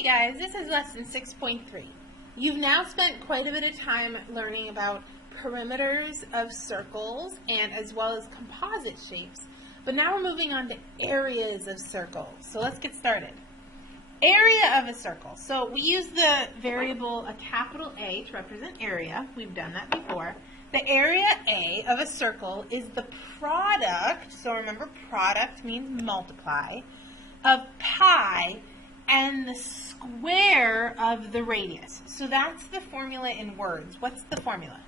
Hey guys, this is lesson 6.3. You've now spent quite a bit of time learning about perimeters of circles and as well as composite shapes, but now we're moving on to areas of circles. So let's get started. Area of a circle. So we use the variable a capital A to represent area. We've done that before. The area A of a circle is the product, so remember product means multiply, of pi and the square of the radius. So that's the formula in words. What's the formula?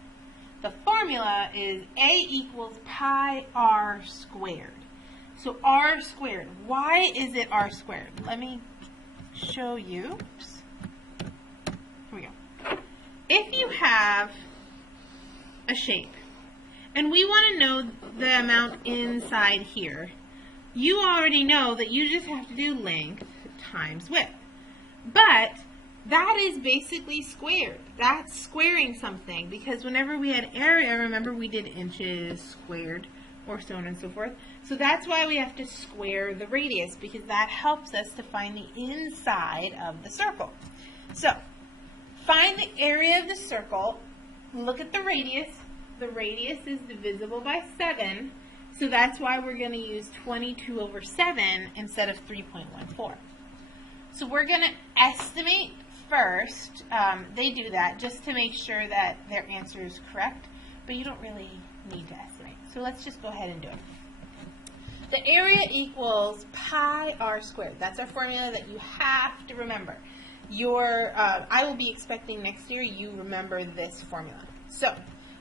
The formula is A equals pi r squared. So r squared. Why is it r squared? Let me show you. Oops. Here we go. If you have a shape and we want to know the amount inside here, you already know that you just have to do length times width. But that is basically squared. That's squaring something because whenever we had area, remember we did inches squared or so on and so forth. So that's why we have to square the radius because that helps us to find the inside of the circle. So find the area of the circle. Look at the radius. The radius is divisible by 7. So that's why we're going to use 22 over 7 instead of 3.14. So we're going to estimate first. They do that just to make sure that their answer is correct, but you don't really need to estimate. So let's just go ahead and do it. The area equals pi r squared. That's our formula that you have to remember. I will be expecting next year you remember this formula. So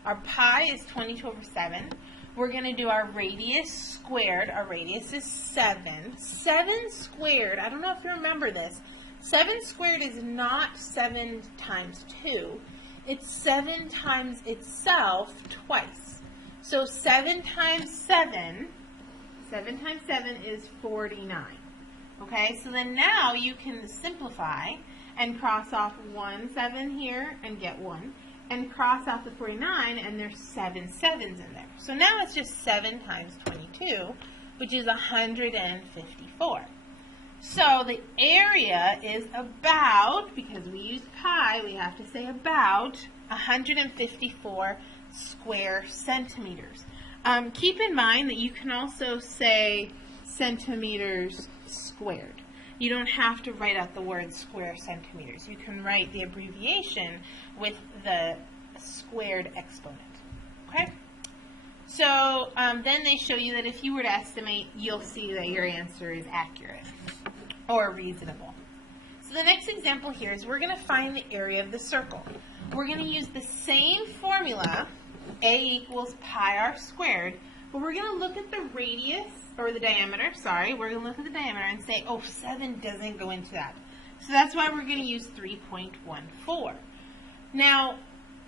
our pi is 22 over 7. We're going to do our radius squared. Our radius is 7. 7 squared, I don't know if you remember this, 7 squared is not 7 times 2. It's 7 times itself twice. So 7 times 7 is 49. Okay, so then now you can simplify and cross off 1 7 here and get 1. And cross out the 49, and there's 7 7s in there. So now it's just 7 times 22, which is 154. So the area is about, because we use pi, we have to say about 154 square centimeters. Keep in mind that you can also say centimeters squared. You don't have to write out the word square centimeters. You can write the abbreviation with the squared exponent. Okay? So then they show you that if you were to estimate, you'll see that your answer is accurate or reasonable. So the next example here is we're going to find the area of the circle. We're going to use the same formula, A equals pi r squared, but we're going to look at the radius, or the diameter, sorry, we're going to look at the diameter and say, oh, 7 doesn't go into that. So that's why we're going to use 3.14. Now,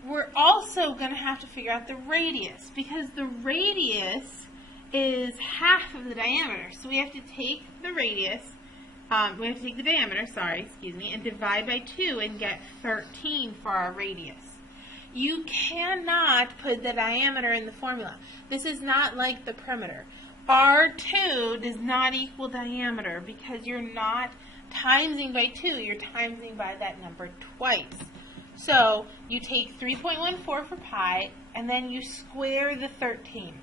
we're also going to have to figure out the radius, because the radius is half of the diameter. So we have to take the diameter, and divide by 2 and get 13 for our radius. You cannot put the diameter in the formula. This is not like the perimeter. R2 does not equal diameter because you're not timesing by 2, you're timesing by that number twice. So you take 3.14 for pi and then you square the 13.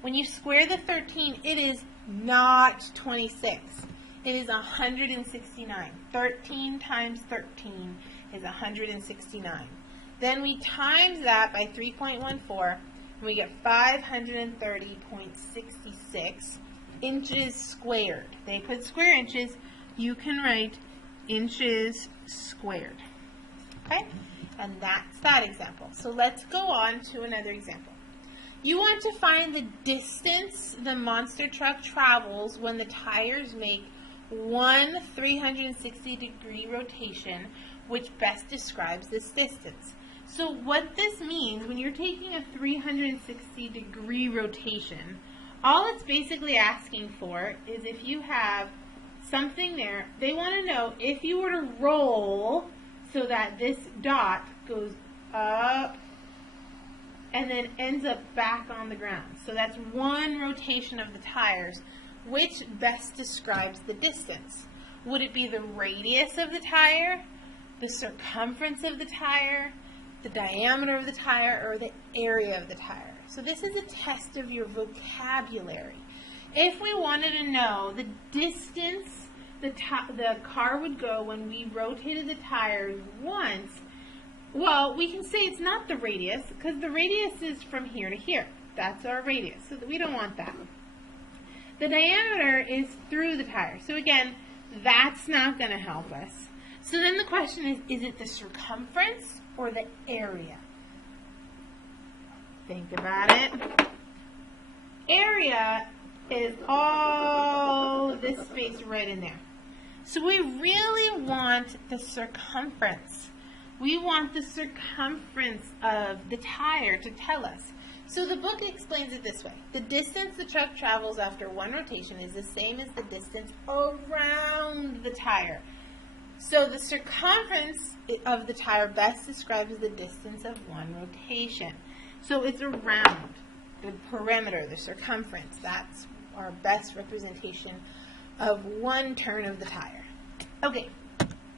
When you square the 13, it is not 26. It is 169. 13 times 13 is 169. Then we times that by 3.14 and we get 530.66 inches squared. They put square inches. You can write inches squared. Okay? And that's that example. So let's go on to another example. You want to find the distance the monster truck travels when the tires make one 360-degree rotation, which best describes this distance. So what this means, when you're taking a 360-degree rotation, all it's basically asking for is if you have something there, they want to know if you were to roll so that this dot goes up and then ends up back on the ground. So that's one rotation of the tires. Which best describes the distance? Would it be the radius of the tire, the circumference of the tire, the diameter of the tire, or the area of the tire? So this is a test of your vocabulary. If we wanted to know the distance the car would go when we rotated the tires once, well, we can say it's not the radius, because the radius is from here to here. That's our radius, so we don't want that. The diameter is through the tire. So again, that's not going to help us. So then the question is it the circumference or the area? Think about it. Area is all this space right in there. So we really want the circumference. We want the circumference of the tire to tell us. So the book explains it this way. The distance the truck travels after one rotation is the same as the distance around the tire. So the circumference of the tire best describes the distance of one rotation. So it's around, the perimeter, the circumference. That's our best representation of one turn of the tire. Okay,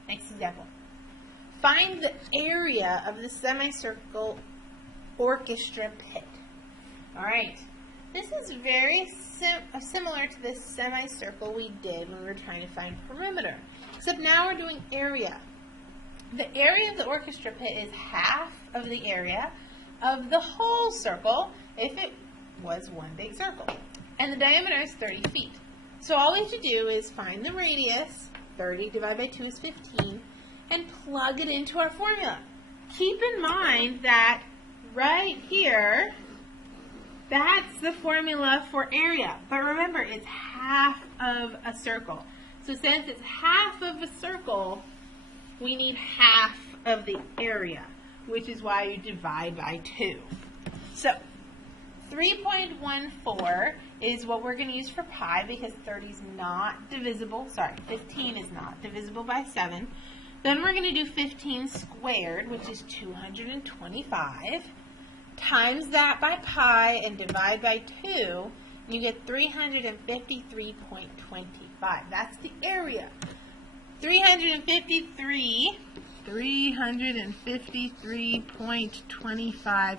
next example. Find the area of the semicircle orchestra pit. All right, this is very similar to this semicircle we did when we were trying to find perimeter, except now we're doing area. The area of the orchestra pit is half of the area of the whole circle if it was one big circle, and the diameter is 30 feet. So all we have to do is find the radius, 30 divided by 2 is 15, and plug it into our formula. Keep in mind that right here, that's the formula for area. But remember, it's half of a circle. So since it's half of a circle, we need half of the area, which is why you divide by 2. So 3.14 is what we're going to use for pi because 30 is not divisible. Sorry, 15 is not divisible by 7. Then we're going to do 15 squared, which is 225. Times that by pi and divide by 2, you get 353.25. That's the area. 353.25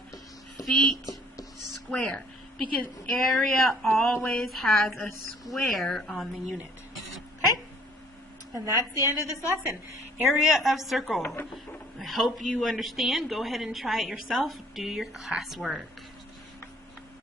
feet square, because area always has a square on the unit. Okay? And that's the end of this lesson. Area of circle. I hope you understand. Go ahead and try it yourself. Do your classwork.